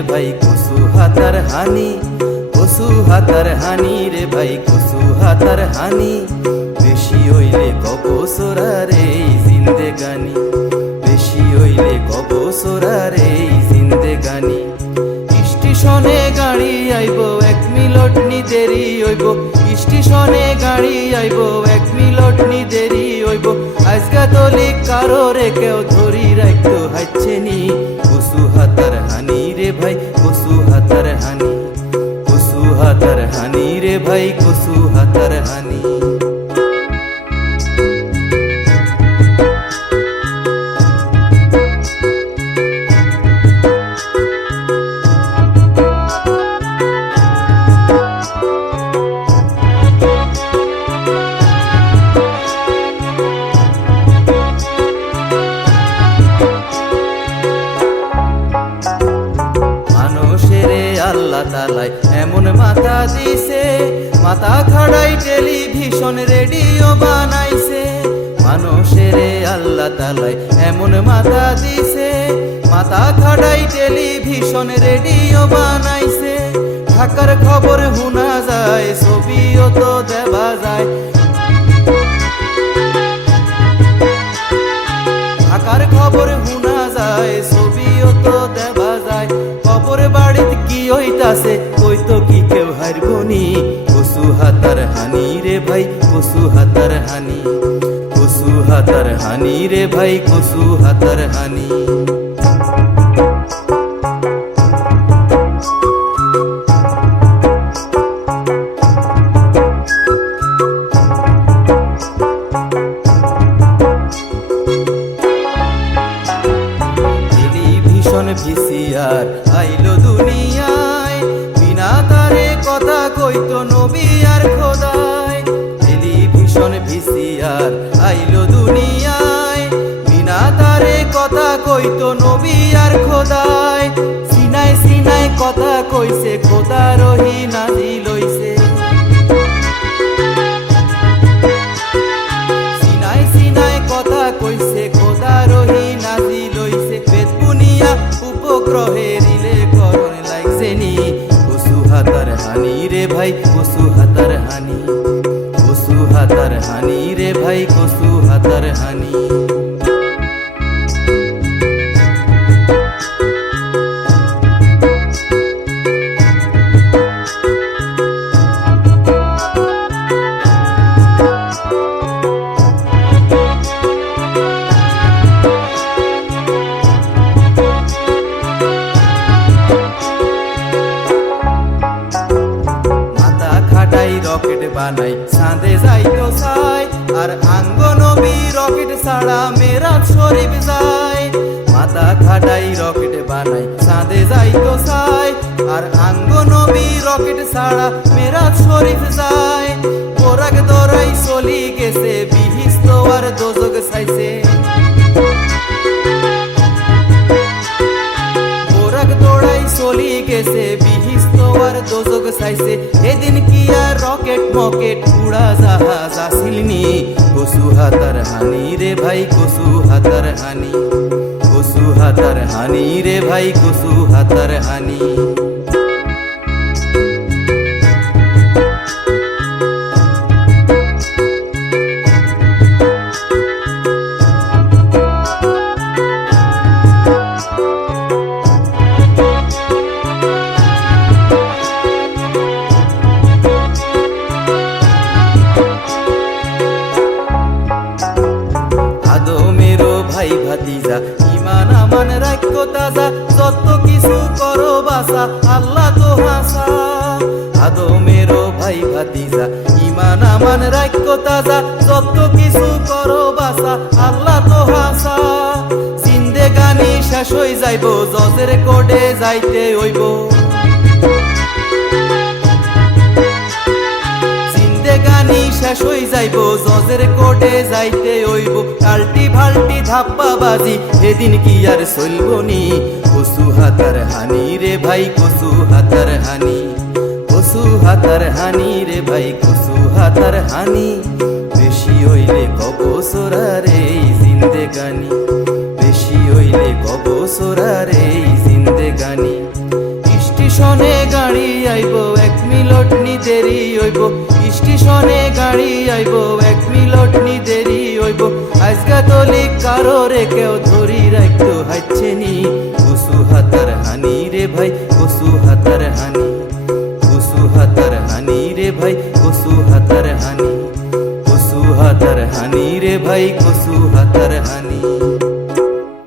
রে ভাই, কসু হাতার হানি, কসু হাতার হানি রে ভাই, কসু হাতার হানি। বেশি হইলে কব সোরারে জিন্দেগানি, বেশি হইলে কব সোরারে জিন্দেগানি। স্টেশনে গাড়ি আইব, এক মিলট নি দেরি হইব। স্টেশনে গাড়ি আইব, এক মিলট নি দেরি হইব। আজকা তলি কারও রে কেউ ধরি রাখতো তালায় এমন মাথা দিছে মাথা খাড়াই টেলিভিশন, রেডিও বানাইছে। মানুষের আল্লাহ তালায় এমন মাথা দিছে মাথা খাড়াই টেলিভিশন, রেডিও বানাইছে। ঢাকার খবর শোনা যায়, ছবিও তো দেওয়া যায়। হইতাছে, ওই তো কি কেউ হারবনি কসু হাতার হানি রে ভাই, কসু হাতার হানি। কসু হাতার হানি রে ভাই, কসু হাতার হানি। কইতো নবী আর খোদায় টেলিভিশন ভিসিআর, আইলো দুনিয়ায়। বিনা তারে কথা কইতো নবী আর খোদায় হানি রে ভাই কসু হাতার হানি। বানাই সাঁদে যাইতো সাই আর আঙ্গ নবী রকেট ছাড়া মেরাজ শরীফ যায়। মাথা খাটাই রকেট বানাই সাঁদে যাইতো সাই আর আঙ্গ নবী রকেট ছাড়া মেরাজ শরীফ যায়। পোরাক দরাই চলি গেছে, বিহিস্ত আর দোজক চাইছে। ওরাক দৌড়াই চলি গেছে, বিহিস্ত আর দোষক চাইছে। এদিন কি আর রকেট মকেট উড়া জাহাজ আসিলনি? কসু হাতার হানি রে ভাই কসু হাতার হানি। কসু হাতার হানি রে ভাই কসু হাতার হানি। ইমান, আমান রাখ্য তাজা, যত কিছু করো বাসা, আল্লাহ তো হাসা। আদমেরও ভাই ভাতিজা, ইমান, আমান রাখ্য তাজা, যত কিছু করো বাসা, আল্লাহ তো হাসা। জিন্দে গানি শেষ হয়ে যাইব, জজের কোডে যাইতে হইব। শেষ হই যাইব। জজের কোর্টে যাইতে হইব। কাল্টি ভাল্টি ধাপ্পা বাজি এদিন কি আর চলবনি কসু হাতার হানি রে ভাই কসু হাতার হানি। কসু হাতার হানি রে ভাই কসু হাতার হানি। বেশি হইলে কব সোরারে জিন্দেগানি। বেশি হইলে কব সোরারে জিন্দেগানি। গাড়ি আইব, এক মিলট নি দেরি হইব। স্টেশনে গাড়ি আইব, এক মিলট নি দেরি হইব। আজকা তলিক কারোরে কেউ ধরি রাখতো হাইছে নি। কুসু হাতার হানি রে ভাই কুসু হাতার হানি। কুসু হাতার হানি রে ভাই কুসু হাতার হানি। কুসু হাতার হানি রে ভাই কুসু হাতার হানি।